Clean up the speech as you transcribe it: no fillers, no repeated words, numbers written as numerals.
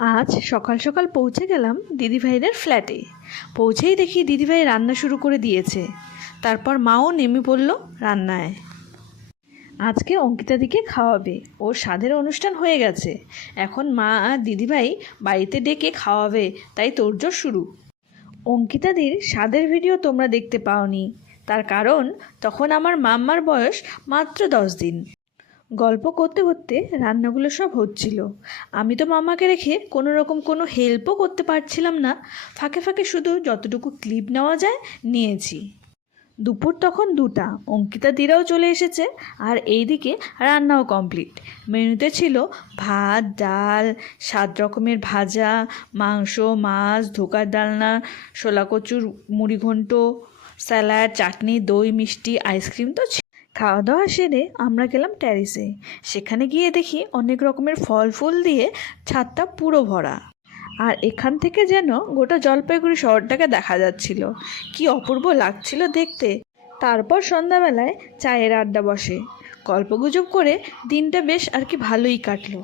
আজ সকাল সকাল পৌঁছে গেলাম দিদিভাইদের ফ্ল্যাটে। পৌঁছেই দেখি দিদিভাই রান্না শুরু করে দিয়েছে। তারপর মাও নেমে পড়ল রান্নায়। আজকে অঙ্কিতাদিকে খাওয়াবে, ওর স্বাদের অনুষ্ঠান হয়ে গেছে। এখন মা আর দিদিভাই বাড়িতে ডেকে খাওয়াবে, তাই তোড়জোড় শুরু। অঙ্কিতাদির স্বাদের ভিডিও তোমরা দেখতে পাওনি, তার কারণ তখন আমার মাম্মার বয়স মাত্র 10 দিন। গল্প করতে করতে রান্নাগুলো সব হচ্ছিল। আমি তো মামাকে রেখে কোনো হেল্পও করতে পারছিলাম না। ফাঁকে ফাঁকে শুধু যতটুকু ক্লিপ নেওয়া যায় নিয়েছি। দুপুর তখন 2টা, অঙ্কিতা দিরাও চলে এসেছে, আর এইদিকে রান্নাও কমপ্লিট। মেনুতে ছিল ভাত, ডাল, 7 রকমের ভাজা, মাংস, মাছ, ধোকার ডালনা, শোলা কচুর মুড়িঘণ্ট, স্যালাড, চাটনি, দই, মিষ্টি, আইসক্রিম তো। খাওয়া দাওয়া সেরে আমরা গেলাম ট্যারিসে। সেখানে গিয়ে দেখি অনেক রকমের ফল ফুল দিয়ে ছাদটা পুরো ভরা, আর এখান থেকে যেন গোটা জলপাইগুড়ি শহরটাকে দেখা যাচ্ছিল। কি অপূর্ব লাগছিল দেখতে। তারপর সন্ধ্যাবেলায় চায়ের আড্ডা বসে। গল্পগুজব করে দিনটা বেশ আর কি ভালোই কাটলো।